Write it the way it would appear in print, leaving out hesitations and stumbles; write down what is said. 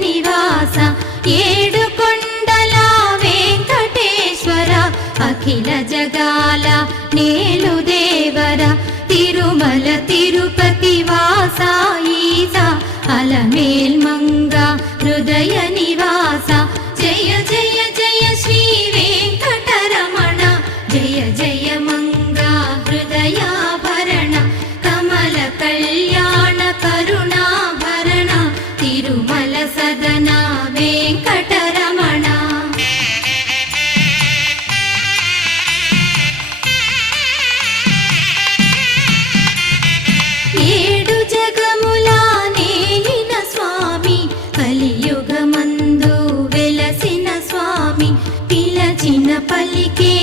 నివాస ఏడు కొండల వెంకటేశ్వర అఖిల జగాల నేలు దేవర తిరుమల తిరుపతి వాస ఈస అలమేల్ మంగ హృదయ నివాస జయ జయ జయ శ్రీ వెంకటరమణ జయ జయ మంగ హృదయాభరణ కమల కళ్యాణ కరుణాభరణ తిరుమల సదన వెంకటరమణ. ఏడు జగముల నేలిన స్వామి కలియుగమందు వెలసిన స్వామి పిలచిన పలికే